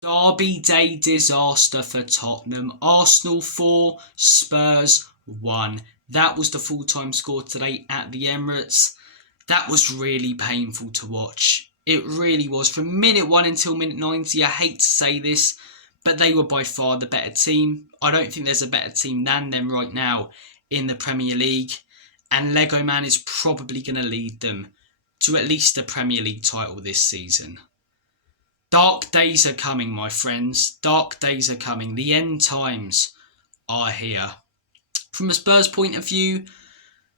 Derby day disaster for Tottenham. Arsenal 4, Spurs 1. That was the full-time score today at the Emirates. That was really painful to watch. It really was. From minute 1 until minute 90, I hate to say this, but they were by far the better team. I don't think there's a better team than them right now in the Premier League. And Lego Man is probably going to lead them to at least the Premier League title this season. Dark days are coming, my friends. Dark days are coming. The end times are here. From a Spurs point of view,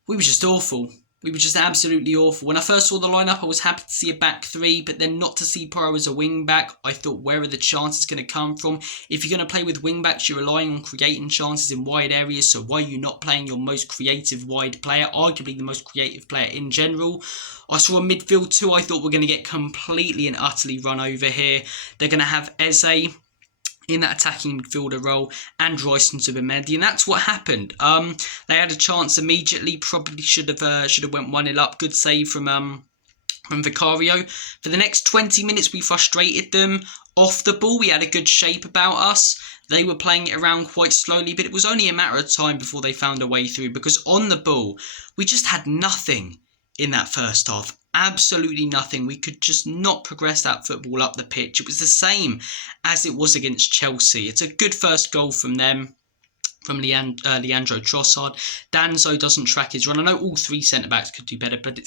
we were just awful. We were just absolutely awful. When I first saw the lineup, I was happy to see a back three, but then not to see Porro as a wing back. I thought, where are the chances going to come from? If you're going to play with wing backs, you're relying on creating chances in wide areas. So why are you not playing your most creative wide player, arguably the most creative player in general? I saw a midfield too. I thought we're going to get completely and utterly run over here. They're going to have Eze in that attacking midfielder role and Rice and Zubimendi, and that's what happened. They had a chance immediately, probably should have went 1-0 up. Good save from Vicario. For the next 20 minutes we frustrated them. Off the ball we had a good shape about us. They were playing it around quite slowly, but it was only a matter of time before they found a way through, because on the ball we just had nothing in that first half. Absolutely nothing. We could just not progress that football up the pitch. It was the same as it was against Chelsea. It's a good first goal from them, from Leandro Trossard. Danzo doesn't track his run. I know all three centre-backs could do better, but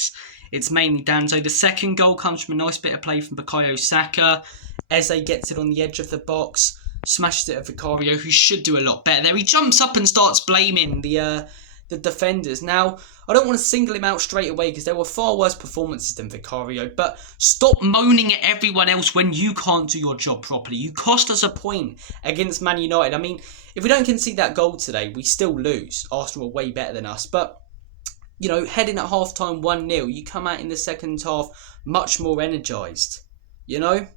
it's mainly Danzo. The second goal comes from a nice bit of play from Bukayo Saka. Eze gets it on the edge of the box, smashes it at Vicario, who should do a lot better there. He jumps up and starts blaming the defenders. Now, I don't want to single him out straight away because there were far worse performances than Vicario, but stop moaning at everyone else when you can't do your job properly. You cost us a point against Man United. I mean, if we don't concede that goal today, we still lose. Arsenal are way better than us, but you know, heading at half-time 1-0, you come out in the second half much more energised, you know?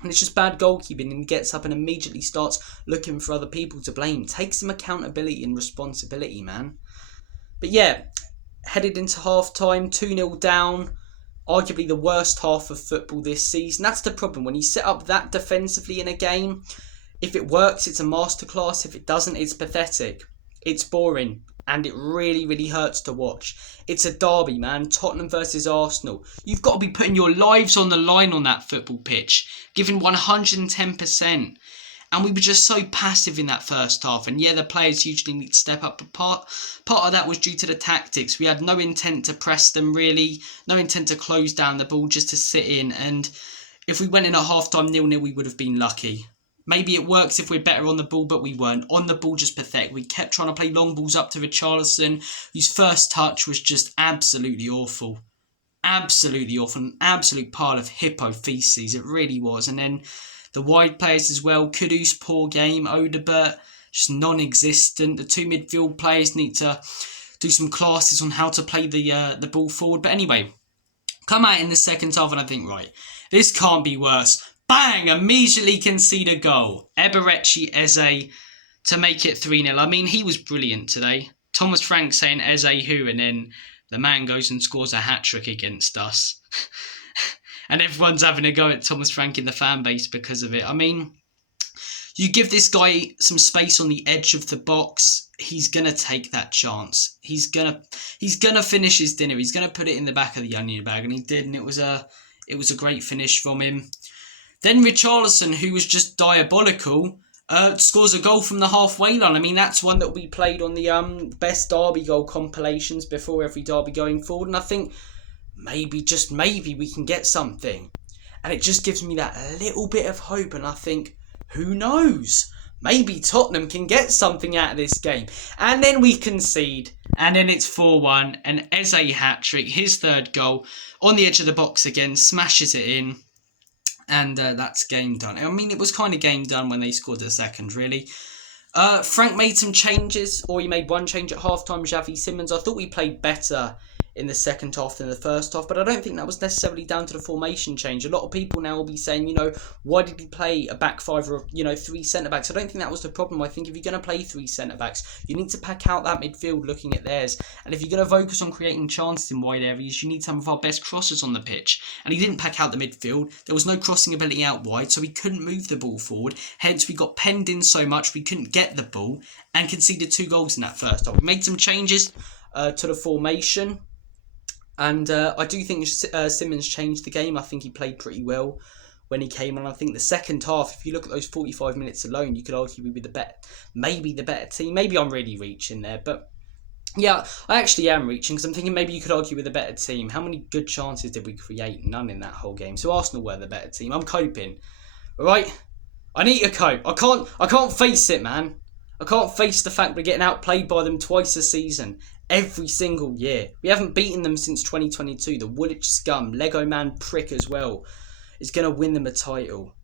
And it's just bad goalkeeping, and he gets up and immediately starts looking for other people to blame. Take some accountability and responsibility, man. But yeah, headed into half-time, 2-0 down, arguably the worst half of football this season. That's the problem. When you set up that defensively in a game, if it works, it's a masterclass. If it doesn't, it's pathetic. It's boring, and it really, really hurts to watch. It's a derby, man. Tottenham versus Arsenal. You've got to be putting your lives on the line on that football pitch, giving 110%. And we were just so passive in that first half. And yeah, the players usually need to step up. But part of that was due to the tactics. We had no intent to press them, really. No intent to close down the ball, just to sit in. And if we went in at half-time 0-0, we would have been lucky. Maybe it works if we're better on the ball, but we weren't. On the ball, just pathetic. We kept trying to play long balls up to Richarlison, whose first touch was just absolutely awful. Absolutely awful. An absolute pile of hippo feces. It really was. And then the wide players as well. Kudus, poor game. Odebert, just non-existent. The two midfield players need to do some classes on how to play the ball forward. But anyway, come out in the second half and I think, right, this can't be worse. Bang! Immediately concede a goal. Eberechi Eze to make it 3-0. I mean, he was brilliant today. Thomas Frank saying Eze who, and then the man goes and scores a hat-trick against us. And everyone's having a go at Thomas Frank in the fan base because of it. I mean, you give this guy some space on the edge of the box, he's going to take that chance. He's gonna finish his dinner. He's going to put it in the back of the onion bag, and he did, and it was a great finish from him. Then Richarlison, who was just diabolical, scores a goal from the halfway line. I mean, that's one that we played on the best derby goal compilations before every derby going forward, and I think maybe, just maybe, we can get something. And it just gives me that little bit of hope, and I think, who knows? Maybe Tottenham can get something out of this game. And then we concede, and then it's 4-1, and Eze hat-trick, his third goal, on the edge of the box again, smashes it in, and that's game done. I mean, it was kind of game done when they scored the second, really. Frank made some changes, or he made one change at half-time, Xavi Simons. I thought we played better in the second half than the first half, but I don't think that was necessarily down to the formation change. A lot of people now will be saying, you know, why did he play a back five or, you know, 3 centre-backs? I don't think that was the problem. I think if you're going to play 3 centre-backs, you need to pack out that midfield looking at theirs. And if you're going to focus on creating chances in wide areas, you need some of our best crossers on the pitch. And he didn't pack out the midfield. There was no crossing ability out wide, so he couldn't move the ball forward. Hence, we got penned in so much we couldn't get the ball and conceded 2 goals in that first half. We made some changes to the formation. And I do think Simmons changed the game. I think he played pretty well when he came on. I think the second half, if you look at those 45 minutes alone, you could argue we were the better team. Maybe I'm really reaching there, but yeah, I actually am reaching because I'm thinking maybe you could argue with a better team. How many good chances did we create? None in that whole game. So Arsenal were the better team. I'm coping, all right? I need to cope. I can't face it, man. I can't face the fact we're getting outplayed by them twice a season. Every single year. We haven't beaten them since 2022. The Woolwich scum, Lego man prick as well, is going to win them a title.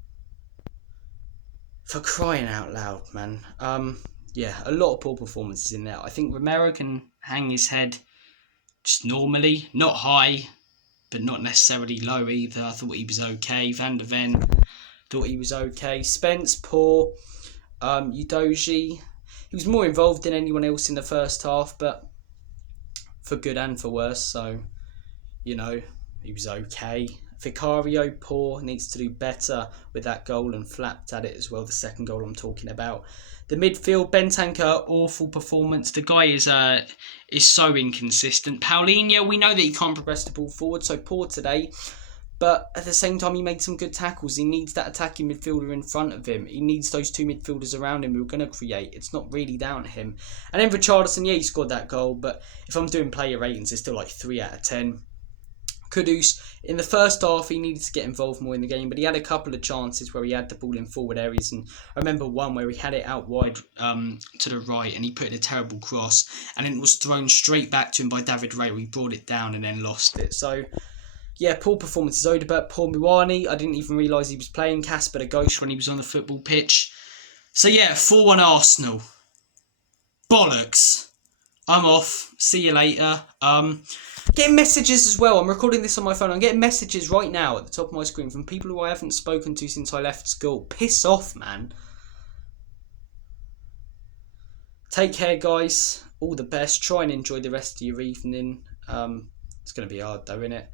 For crying out loud, man. Yeah, a lot of poor performances in there. I think Romero can hang his head just normally. Not high, but not necessarily low either. I thought he was okay. Van der Ven, thought he was okay. Spence, poor. Udoji, he was more involved than anyone else in the first half, but for good and for worse, so, you know, he was okay. Vicario, poor, needs to do better with that goal and flapped at it as well, the second goal I'm talking about. The midfield, Bentancur, awful performance. The guy is so inconsistent. Paulinho, we know that he can't progress the ball forward, so poor today. But at the same time, he made some good tackles. He needs that attacking midfielder in front of him. He needs those 2 midfielders around him who are going to create. It's not really down to him. And then Richarlison, yeah, he scored that goal. But if I'm doing player ratings, it's still like 3 out of 10. Kudus, in the first half, he needed to get involved more in the game. But he had a couple of chances where he had the ball in forward areas. And I remember one where he had it out wide to the right. And he put in a terrible cross. And then it was thrown straight back to him by David Ray. He brought it down and then lost it. So yeah, poor performances. Odebert, Paul Miwani. I didn't even realise he was playing. Casper the Ghost when he was on the football pitch. So yeah, 4-1 Arsenal. Bollocks. I'm off. See you later. Getting messages as well. I'm recording this on my phone. I'm getting messages right now at the top of my screen from people who I haven't spoken to since I left school. Piss off, man. Take care, guys. All the best. Try and enjoy the rest of your evening. It's going to be hard though, innit?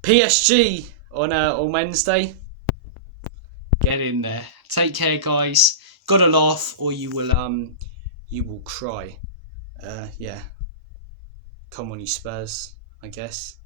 PSG on Wednesday. Get in there. Take care, guys. Gotta laugh, or you will cry. Yeah. Come on, you Spurs, I guess.